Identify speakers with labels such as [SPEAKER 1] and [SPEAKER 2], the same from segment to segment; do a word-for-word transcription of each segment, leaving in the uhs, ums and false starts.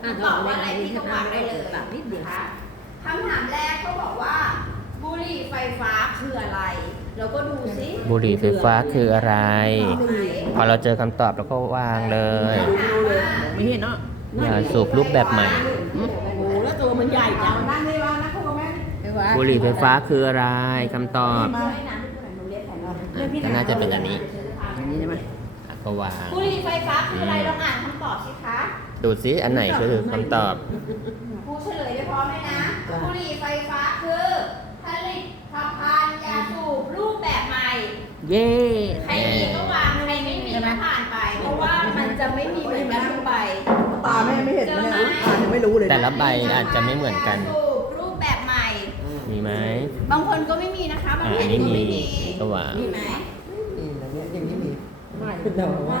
[SPEAKER 1] ตอบว่าอะไรพี่ก็วางได้เลย
[SPEAKER 2] ตัดนิดเดียว
[SPEAKER 1] นะคะคำถามแรกเขาบอกว่าบุหรี่ไฟฟ้าคืออะไร เราก็ดูซิ
[SPEAKER 3] บุหรี่ไฟฟ้าคืออะไร
[SPEAKER 1] ตอบไหม
[SPEAKER 3] พอเราเจอคำตอบเราก็วางเลย
[SPEAKER 2] ไม่เห็นเนาะ
[SPEAKER 3] อย่าสูบรูปแบบใหม่
[SPEAKER 2] โอ้โหแล้วตัวมันใหญ่จัง
[SPEAKER 1] นั่งไม่ว่านะคุณแม่
[SPEAKER 3] บุหรี่ไฟฟ้าคืออะไรคำตอบ
[SPEAKER 1] ไม่นานที่คุณหนูเรียกแทนเรา
[SPEAKER 3] ก็น่าจะเป็นอันนี้
[SPEAKER 2] อันนี้ใช่ไหม
[SPEAKER 3] อ่ะก็วาง
[SPEAKER 1] บุหรี่ไฟฟ้าคืออะไรลองอ่านคำตอบสิคะ
[SPEAKER 3] ดูซิอันไหนคือคำตอบ
[SPEAKER 1] ครูเฉลยไปพร้อมเลยนะบุหรี่ไฟฟ้าคือผลิตภัณฑ์ยาสูบรูปแบบใหม่
[SPEAKER 2] เย่
[SPEAKER 1] ใครมีก็วางใครไม่มีก็ผ่านไป เพราะว่ามันจะไม่มีเหมือนกันทุกใบ
[SPEAKER 4] ตาแม่ไม่เห็นนะเนี่ยอ่านยังไม่รู้เลย
[SPEAKER 3] แต่ละใบอาจจะไม่เหมือนกัน
[SPEAKER 1] ยาสูบรูปแบบใหม่
[SPEAKER 3] มีไหม
[SPEAKER 1] บางคนก็ไม่มีนะคะบาง
[SPEAKER 3] อ่า
[SPEAKER 1] ค
[SPEAKER 3] อั
[SPEAKER 1] น
[SPEAKER 3] นนี้
[SPEAKER 1] ก็
[SPEAKER 3] มี
[SPEAKER 1] ไม่มี
[SPEAKER 3] ก็วาง
[SPEAKER 1] มีไหม
[SPEAKER 4] นี่อย่างเงี้ยอย่างนี้มีไม่เดาว่า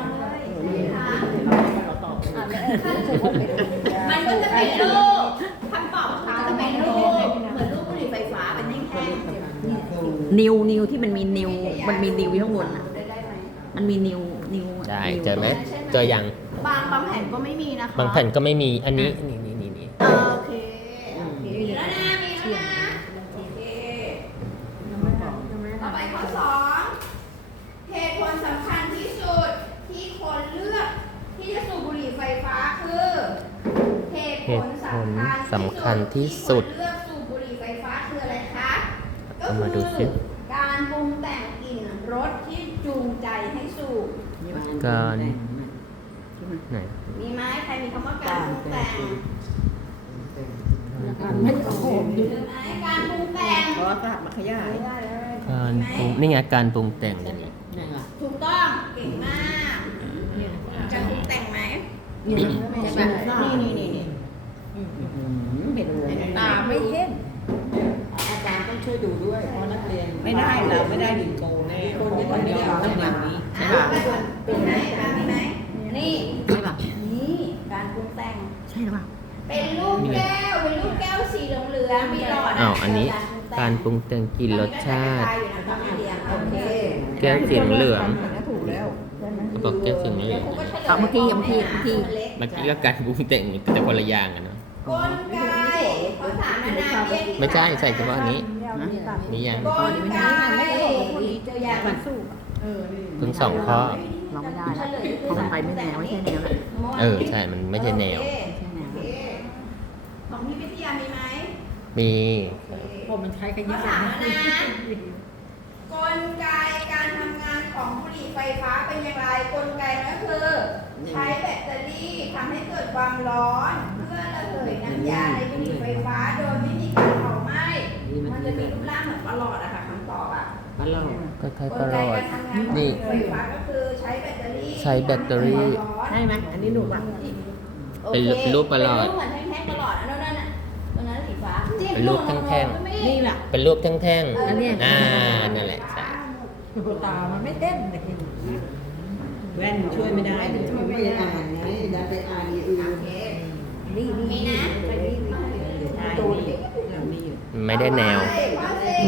[SPEAKER 1] มันก็จะเป็นรูปคำตอบของเขาจะเป็นรูปเหมือนรูปบุหรี่ไฟฟ้าเป็นแท่งๆ
[SPEAKER 2] นิวนิวที่มันมีนิวมันมีนิวอยู่ข้างบนอ่ะ
[SPEAKER 1] ได้ไหม
[SPEAKER 2] มันมีนิวนิว
[SPEAKER 3] ได้เจอไหมเจอยัง
[SPEAKER 1] บางบางแผ่นก็ไม่มีนะคะ
[SPEAKER 3] บางแผ่นก็ไม่มีอันนี้นี่นี่นี่นี่
[SPEAKER 1] โอเคโอเคมีแล้วนะมีแล้วนะโอเคต่อไปข้อสองเหตุผลสำคัญที่สุดที่คนเลือกที่จะสูบบุหรี่ไฟฟ้าคือเหตุผลสำคัญที่สุดที่คนเลือกสูบบุหรี่ไฟฟ้าคืออะไรคะก็
[SPEAKER 3] เอามาดู
[SPEAKER 1] คื
[SPEAKER 3] สิ
[SPEAKER 1] อการปรุงแต่งกลิ่นรสที่จูงใจให้สูบ
[SPEAKER 3] การไหน
[SPEAKER 1] มีไหมใครมีคำว่าการปรุงแต่ง
[SPEAKER 2] ไม่โอ้โห
[SPEAKER 1] มีไหมการปรุงแต่ง
[SPEAKER 2] ขอสลับมาขยาย
[SPEAKER 3] การปรุงนี่ไงการปรุงแต่งอย่างนี้
[SPEAKER 2] นี่ไง
[SPEAKER 1] ถูกต้องเก่งมากการปรุงแต่งไหม
[SPEAKER 2] นี่ใช่ไหมนี่นี่นี่เห็นเลยตาไม่เห็น
[SPEAKER 4] อาจารย์ต้องช่วยดูด้วยเพราะนักเรียน
[SPEAKER 2] ไม่ได้เราไม่ได้ดินโกแน่คนจะต้องยอมต้องอย่างนี้ใช่ป่ะ
[SPEAKER 1] เป็นไหมมีไหมนี่
[SPEAKER 2] ใช่ป่ะ
[SPEAKER 1] นี่การปรุงแต่ง
[SPEAKER 2] ใช่หรือเปล่า
[SPEAKER 1] เป็นรูปแก้วเป็นรูปแก้วสีเหลืองๆมีหลอด
[SPEAKER 3] อ้าวอันนี้การปรุงแต่งกลิ่นรสชาติ
[SPEAKER 1] โอเค
[SPEAKER 3] แก้วสีเหลือง
[SPEAKER 4] ถูกแล้วใช่ไหม
[SPEAKER 3] เขาบอกแก้วสีเหลือง
[SPEAKER 2] เอาเมื่อกี้เมื่อกี้เมื่อกี้
[SPEAKER 3] เมื่อกี้ก็การปรุงแต่งแต่คนละอย่างกันเนาะ
[SPEAKER 1] กลไกเขาถามนานาเบี้ยที่
[SPEAKER 3] ไม่ใช่ใส่เฉพาะอันนี้ นี่ยัง
[SPEAKER 1] กลไกเจออย่าง
[SPEAKER 2] มันสู้
[SPEAKER 3] ทั้งสองข้อ
[SPEAKER 2] เราไม่ได้เพราะมันไปไม่แนวไม่ใช่แนวละ
[SPEAKER 3] เออใช่มันไม่ใช่แนว
[SPEAKER 1] ของพี่วิทยามีไหม
[SPEAKER 3] มี
[SPEAKER 2] เพราะมันใช้กัน
[SPEAKER 1] ข้
[SPEAKER 2] เย
[SPEAKER 1] อ
[SPEAKER 2] อะ
[SPEAKER 1] สามแล้วนะกลไกการทำงานของบุหรี่ไฟฟ้าเป็นอย่างไร กลไกก็คือ ใช้แบตเตอรี่ทำให้เกิดความร้อน เพื่อระเหยน้ำยาในบุหรี่ไฟฟ้าโดยไม่มีการเผาไหม้ มันจะมีรูปร่างเหมือนประหลอดอะค่ะคำตอบอะ
[SPEAKER 2] ปลาหลอด
[SPEAKER 3] ก็คล้าย
[SPEAKER 1] ก
[SPEAKER 3] ป
[SPEAKER 1] ล
[SPEAKER 3] ระห
[SPEAKER 1] ไก
[SPEAKER 3] ลอด
[SPEAKER 1] การทำงานของบุห
[SPEAKER 3] นี่
[SPEAKER 1] รี่ไฟฟ้าก็คือใช้แบตเตอรี่
[SPEAKER 3] ใช้แบตเตอรี่
[SPEAKER 2] ใช่ไหมอันนี้หนูอ่ะ
[SPEAKER 1] โอ
[SPEAKER 3] เป็น
[SPEAKER 1] ค
[SPEAKER 3] รูปประหลอด
[SPEAKER 1] เป็นรูปเหมือนแท่งๆประหลอดอันนั้นน่ะตรงนั้นสีฟ้า
[SPEAKER 3] เป็นรูปแท่ง
[SPEAKER 2] นี่แหละ
[SPEAKER 3] เป็นรูปแท่ง
[SPEAKER 2] อันเนี้ย
[SPEAKER 3] ๆอ่านั่นแหละใช่
[SPEAKER 4] ตามันไม่เต้นเลย
[SPEAKER 2] แว่นช่วยไม่ได้
[SPEAKER 4] ไม่ช่วยไม่อ่านไงดันไปอ่านอย่างอื่น
[SPEAKER 1] โอเคมีนะ
[SPEAKER 2] ตัวนี้เรามีอยู่
[SPEAKER 3] ไม่ได้แนว
[SPEAKER 1] ข้อสี่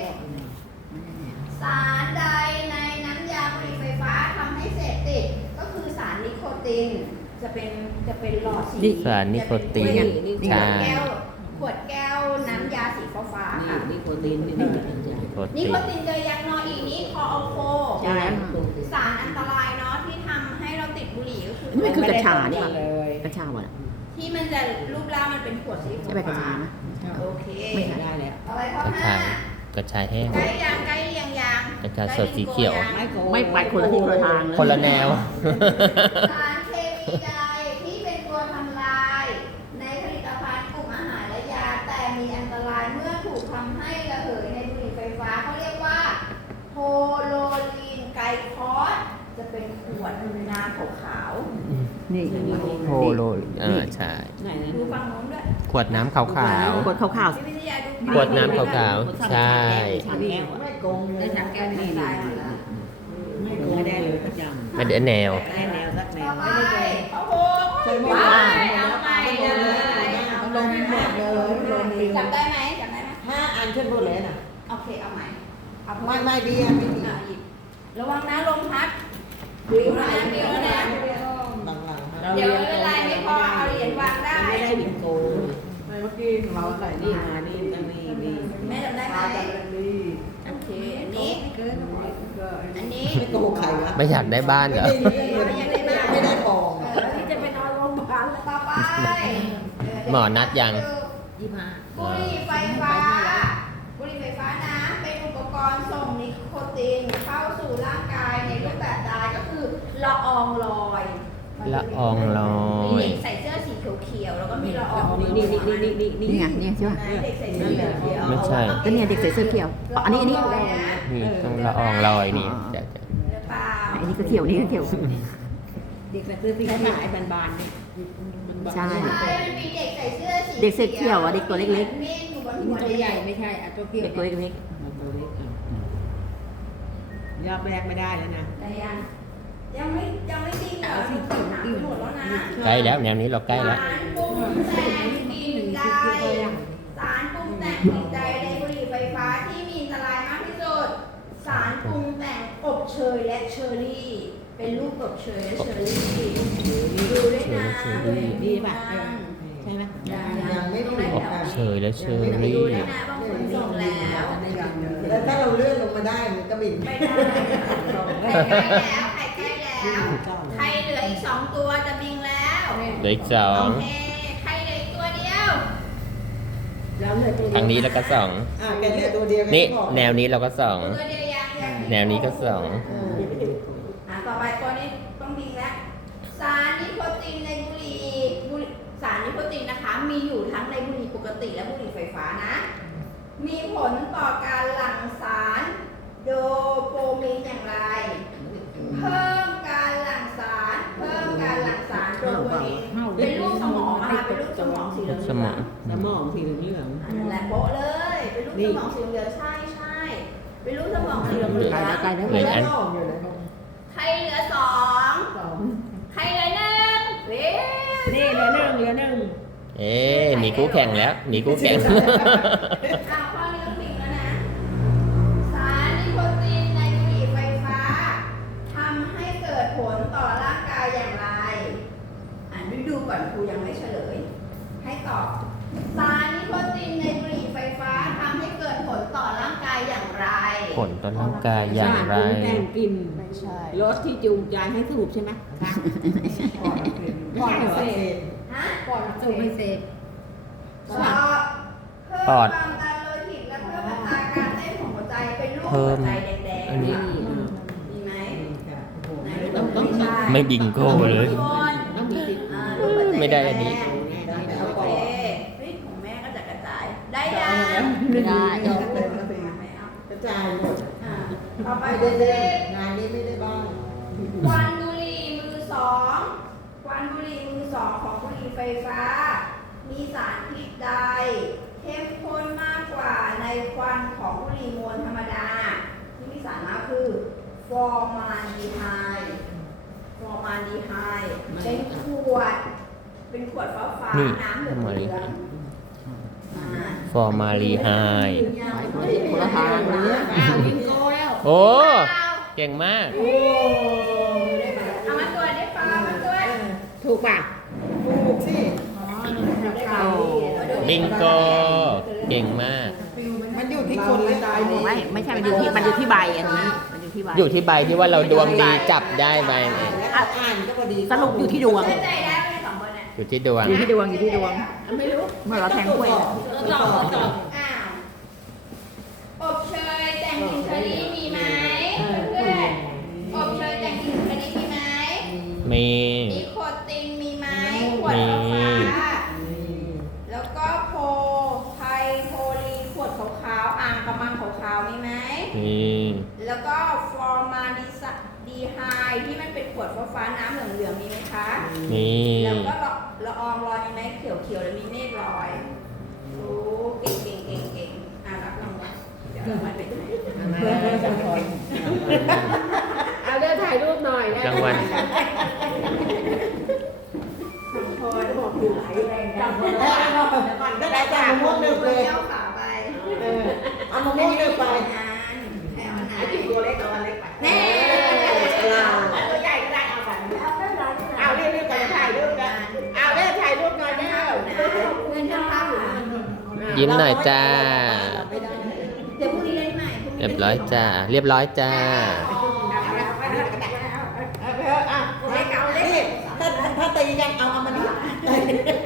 [SPEAKER 1] สารใดในน้ำยาบุหรี่ไฟฟ้าทำให้เสพติดก็คือสารนิโคติน จะเป็นจะเป็นหลอดสี
[SPEAKER 3] สารนิโคติน
[SPEAKER 1] จะเป็น
[SPEAKER 3] ใช่
[SPEAKER 1] ขวดแก้วขวดแก้วน้ำยาสีฟ้าๆ
[SPEAKER 2] นี่
[SPEAKER 1] ค่ะ
[SPEAKER 2] นี่โปรตีนนี่นี่
[SPEAKER 3] นิโค
[SPEAKER 1] นิ
[SPEAKER 3] ติ
[SPEAKER 1] โคน ตินเจอยักษ์นออีนี้คอเอาโค
[SPEAKER 2] ใช่
[SPEAKER 1] สารอันตรายเนาะที่ทำให้เราติดบุหรี่ก็คือ
[SPEAKER 2] นี่มันคือกระชานี่
[SPEAKER 1] นี่
[SPEAKER 2] ป่ะกระชาว่ะ
[SPEAKER 1] ที่มันจะรูปร่างมันเป็นขวดสี
[SPEAKER 2] ใช่ไหมกระชา
[SPEAKER 1] ฟ้า
[SPEAKER 2] นะ
[SPEAKER 1] โอเค
[SPEAKER 2] ไม่ได้แล้ว
[SPEAKER 1] ต่อไปข้อก
[SPEAKER 3] ระชา
[SPEAKER 1] ห้าย
[SPEAKER 3] กระชายแห้ง
[SPEAKER 1] ใกล้ยางใกล้เรียงยาง
[SPEAKER 3] กระชายสดสีเขียว
[SPEAKER 2] ไม่ไปคนละที่คนละทางเลย
[SPEAKER 3] คนละแนว
[SPEAKER 1] สารเคมีใดที่เป็นตัวทำลาย ในผลิตภัณฑ์กลุ่มอาหารและยา แต่มีอันตรายเมื่อถูกทำให้ระเหยในบุหรี่ไฟฟ้าเขาเรียกว่าโพโลลีนไกลคอสจะเป็นขวดน้ำขาว
[SPEAKER 2] นี่
[SPEAKER 3] โฮโลอ่าใช่
[SPEAKER 1] ๆดูฝั่งโน้นด้วย
[SPEAKER 3] ขวดน้ำขาว
[SPEAKER 2] ขวดขาว
[SPEAKER 1] พี่วิทยาดู
[SPEAKER 3] ๆ ขวดน้ำขาวๆ ใช่
[SPEAKER 2] ชานแก้ว
[SPEAKER 4] ไม่โกงเลย
[SPEAKER 2] ได้ชานแก้วนี่นี่ไม่โกงไม่ได้เลยสักอย่าง
[SPEAKER 3] ไม่ได้แนว
[SPEAKER 2] ได้แนวสักแน
[SPEAKER 1] ต่อ
[SPEAKER 2] ว
[SPEAKER 1] ไปข้าวโพดไปเอาใหม่เลย
[SPEAKER 4] ลงหมดเลยลงเลย
[SPEAKER 1] จำได้ไหมจำได้ไหม
[SPEAKER 4] ห้าอันขึ้นหมดเลยน่ะ
[SPEAKER 1] โอเคเอาใหม่เอา
[SPEAKER 4] ไม่ไม่เบียร์ไม่มี
[SPEAKER 1] อ่ะหยิบระวังนะลมพัดบิวแล้วนะบิวแล้วนะ
[SPEAKER 4] บางหลัง
[SPEAKER 1] เดี๋ยวไม่เป็นไรไม่พอเอาเหรียญวางได้
[SPEAKER 4] ของเราใส่นี่มานี่ตั้งนี่นี่
[SPEAKER 1] แม่จำได้ไหม
[SPEAKER 4] มาจากนี่
[SPEAKER 1] โอเคอันนี้อันนี้
[SPEAKER 4] ไม่โกหกใครวะ
[SPEAKER 3] ไม่อยากได้บ้านเหรอ
[SPEAKER 4] ไม่ได้ทอง
[SPEAKER 2] ที่จะไปนอนโรงพยาบาล
[SPEAKER 1] ต่อไป
[SPEAKER 3] หมอนัดยัง
[SPEAKER 2] ยี่ห้า
[SPEAKER 1] บุหรี่ไฟฟ้า บุหรี่ไฟฟ้านะเป็นอุปกรณ์ส่งนิโคตินเข้าสู่ร่างกายในรูปแบบใดก็คือละอองลอย
[SPEAKER 3] ละอองลอย
[SPEAKER 1] เด็กใส่เสื้อสีเขียวๆแล้วก็มีละอองลอย
[SPEAKER 4] นี่นี่นี่นี่นี่นี่
[SPEAKER 2] นี่ไงเนี่ยใช่ไหม
[SPEAKER 1] เด็กใส่เสื้อเขียว
[SPEAKER 3] ไม่ใช่
[SPEAKER 2] ก็เนี่ยเด็กใส่เสื้อเขียวอ๋ออันนี้อันนี้
[SPEAKER 3] นี่ต้องละอองลอยนี่เดี๋ยวจะ
[SPEAKER 1] หรือเปล่า
[SPEAKER 2] อันนี้ก็เขียวนี่ก็เขียว
[SPEAKER 4] เด็กใส่เสื้อสีขาวไอ้บานๆนี่
[SPEAKER 2] ใช่
[SPEAKER 1] ใช่มันมีเด็กใส่เสื้อสี
[SPEAKER 2] เด็กเสื้อเขียวอะเด็กตัวเล็กๆ
[SPEAKER 1] นิ่งอยู่บนหัว
[SPEAKER 4] ตัวใหญ่ไม่ใช่อ่ะตัวเกี่ยว
[SPEAKER 2] เด็กตัวเล็ก
[SPEAKER 4] ตัวเล็กยอดแรกไม่ได้แล้วนะ
[SPEAKER 1] แต่ยังยังไม่ยังไม่ดิ้นเหรอสีเขียวหนาไปหมดแล้วนะ
[SPEAKER 3] ใกล้แล้วแนวนี้เราใกล้แล้ว
[SPEAKER 1] สารปรุงแต่งกลิ่นใดสารปรุงแต่งกลิ่นใดในบุหรี่ไฟฟ้าที่มีอันตรายมากที่สุด สารปรุงแต่งอบเชยและเชอร์รี่ เป็นรูปอบเชยและเชอร์รี่ดูด้วยนะดูด้วย
[SPEAKER 4] ดี
[SPEAKER 1] นะ
[SPEAKER 4] ป่ะใช่ไหม
[SPEAKER 1] ยังไม่ได้
[SPEAKER 3] อบเชยและเชอร์
[SPEAKER 1] ดู
[SPEAKER 3] รี่
[SPEAKER 1] ด้วยนะบางคนส่งแล้ว
[SPEAKER 4] แล้วถ้าเราเลื่อนลงมาได้มันก็บิน
[SPEAKER 1] ไม่ได้ใครใกล้แล้วใครใกล้แล้ว ใครเหลืออีกสองตัวจะบิงแล้ว
[SPEAKER 3] เด็กสอ
[SPEAKER 1] โอง เคใครเหลืออีกตัวเดียว
[SPEAKER 4] แล้วเหลือตัว
[SPEAKER 3] ทางนี้แล้วก็สอง
[SPEAKER 4] อ่าแกเหลือตัวเดียว
[SPEAKER 3] นี่แนวนี้เราก็สอง
[SPEAKER 1] ตัวเดียวยังยัง
[SPEAKER 3] แนวนี้ก็สอง
[SPEAKER 1] อ่ะต่อไปตัวนี้ต้องบิงแล้ว สารนิโคตินในบุหรี่บุหรี่สารนิโคตินนะคะ มีอยู่ทั้งในบุหรี่ปกติและบุหรี่ไฟฟ้านะ มีผลต่อการหลั่งสารโดโปามีนอย่างไร เพิ่มการหลั่งสาร เพิ่มการหลั่งสารโดโปามีนเป็นรูปสมองนะคะเป็นรูปสมองสีเหลือง
[SPEAKER 3] สมอง
[SPEAKER 4] สมองสีเหลือง
[SPEAKER 1] อันนั้นแหละโป๊ะเลย เป็นรูปสมองสีเหลืองใช่ใช่เป็นรูปสมองสีเหลือง
[SPEAKER 2] ๆไกลแล้วไกลแล้ว
[SPEAKER 3] เหลืออัน
[SPEAKER 1] ใครเหลือสอง
[SPEAKER 4] สอง
[SPEAKER 1] ใครเหลือหนึ่งเว้
[SPEAKER 4] นี่เหลือหนึ่งเหลือหนึ่ง
[SPEAKER 3] เอ๊ะหนีคู่แข่งแล้วหนีคู่แข่ง
[SPEAKER 1] อ้าวข้อนี้ต้องบิงแล้วนะ สารนิโคตินในบุหรี่ไฟฟ้าทำให้เกิดผลต่อร่างกายอย่างไร อ่านดูก่อนครูยังไม่เฉลย ให้ตอบ สารนิโคตินในบุหรี่ไฟฟ้าทำให้เกิดผลต่อร่างกายอย่างไร
[SPEAKER 3] ผลต่อร่างกายอย่างไร
[SPEAKER 4] สปงแต่งกลิ่น
[SPEAKER 1] ไม่ใช่
[SPEAKER 4] รสที่จูงใจให้สูบใช่ไหมปอดอักเสบ
[SPEAKER 1] ฮะ
[SPEAKER 4] ปอดอักเสบไม่เสพ
[SPEAKER 1] สอบเพิ่มความดันโลหิตและเพิ่มอัตราการเต้นของหัวใจเป็นรูปหัวใจแดง
[SPEAKER 3] อันนี้
[SPEAKER 1] ๆมีไหมไหน
[SPEAKER 4] ต้องต้อง
[SPEAKER 1] ใช่
[SPEAKER 3] ไม่บิงโก้เลย
[SPEAKER 1] คน
[SPEAKER 4] ต้องมีติด
[SPEAKER 1] อ่ารูปหัวใจ
[SPEAKER 3] ไม่ได้อันนี้
[SPEAKER 1] แดงๆโอเคเฮ้ยของแม่ก็จะกระจาย ได้ยัง
[SPEAKER 2] ไม่ได้
[SPEAKER 1] ไม่เอา
[SPEAKER 4] กระจายหมด
[SPEAKER 1] อ่าต่อไป
[SPEAKER 4] ไม่
[SPEAKER 1] ดู
[SPEAKER 4] ได้
[SPEAKER 1] สิ
[SPEAKER 4] งานนี้ไม่ได้บ้าง
[SPEAKER 1] ควันบุหรี่มือสองควันบุหรี่มือสองของบุหรี่ไฟฟ้า มีสารพิษใดเข้มข้นมากกว่าในควันของบุหรี่มวลธรรมดา ที่มีสารมากคือฟอร์มาลดีไฮด์ฟอร์มาลดีไฮด์เป็นขวด เป็นขวดฟ้าฟ้า
[SPEAKER 3] นี่
[SPEAKER 1] น้ำเหลืองเหลืองอ่า
[SPEAKER 3] ฟอร์มาลีไฮ
[SPEAKER 2] คนละทางเลย
[SPEAKER 4] อ้าววิงโก้แล้ว
[SPEAKER 3] โอ้เก่งมาก
[SPEAKER 4] โอ้ได้มา
[SPEAKER 1] เอามาตรวจได้ฟ้ามาตรวจ
[SPEAKER 4] ถูกป่ะถูกสิ
[SPEAKER 2] โอ้
[SPEAKER 3] บิงโกเก่งมาก
[SPEAKER 4] มันอยู่ที่คนเลยตายหมด
[SPEAKER 2] ไม่ไม่ใช่มันอยู่ที่มันอยู่ที่ใบอันนี้มันอยู่ที่ใบ
[SPEAKER 3] อยู่ที่ใบที่ว่าเราดวงดีจับได้ใบไหน
[SPEAKER 4] แล้วอ่านก็พอดี
[SPEAKER 2] สรุปอยู่ที่ดวง
[SPEAKER 1] เชื่อใจได้ไหมสองคนเนี่ย
[SPEAKER 3] อยู่ที่ดวง
[SPEAKER 2] อยู่ที่ดวงอยู่ที่ดวง
[SPEAKER 1] ไม่รู้
[SPEAKER 2] เมื่อเราแทงกล้วย
[SPEAKER 4] ต่อต่อ
[SPEAKER 1] อ้าว อบเชยแต่งกลิ่นเชอรี่มีไหมเพื่อนๆอบเชยแต่งกลิ่นเชอรี่มีไหม
[SPEAKER 3] มี
[SPEAKER 1] นิโคตินมีไหมขวดฟ้าๆแล้วก็โพไพโพลีขวดขาวๆอ่างกระมังขาวๆมีไหม
[SPEAKER 3] มี
[SPEAKER 1] แล้วก็ฟอร์มาดีซดีไฮที่มันเป็นขวดฟ้าๆน้ำเหลืองๆมีไหมคะ
[SPEAKER 3] มี
[SPEAKER 1] แล้วก็ละละอองลอยมีไหมเขียวๆแล้วมีเมฆลอยโอ้เก่งเก่งเก่งเก่งอ่ะรับรางวัลเดี๋ยวรางวัลเป็นไง
[SPEAKER 4] เอาเรื่องถ่ายรูปหน่อยนะ
[SPEAKER 3] รางวัล
[SPEAKER 1] พอบอกอยู่ไหลแรงจังเลย
[SPEAKER 4] ได้ได้จ้ามะม่วงหนึ่งเลย
[SPEAKER 1] เจ้าขาไป
[SPEAKER 4] เออเอามะม่วงหนึ่งไป
[SPEAKER 1] งานแถวไหน
[SPEAKER 4] ตัวเล็กตัวเล็กไป
[SPEAKER 1] แน่
[SPEAKER 4] ตัวใหญ่ก็ได้เอาไปเอาเรียกเรียกไปถ่ายรูปกันเอาเรียกถ่ายรูปหน่อยแม่
[SPEAKER 1] เงินเท่าไหร่
[SPEAKER 3] ยิ้มหน่อยจ้า
[SPEAKER 4] เราไม่ได้
[SPEAKER 1] เดี๋ยวพรุ่งนี้เล่นใหม่พรุ่งนี้
[SPEAKER 3] เรียบร้อยจ้า เรียบร้อยจ้า
[SPEAKER 4] เอาไปเถอะอ่ะ
[SPEAKER 1] เอาไปเก่าเลย
[SPEAKER 4] นี่ถ้าถ้าตีกันเอาเอามาดิ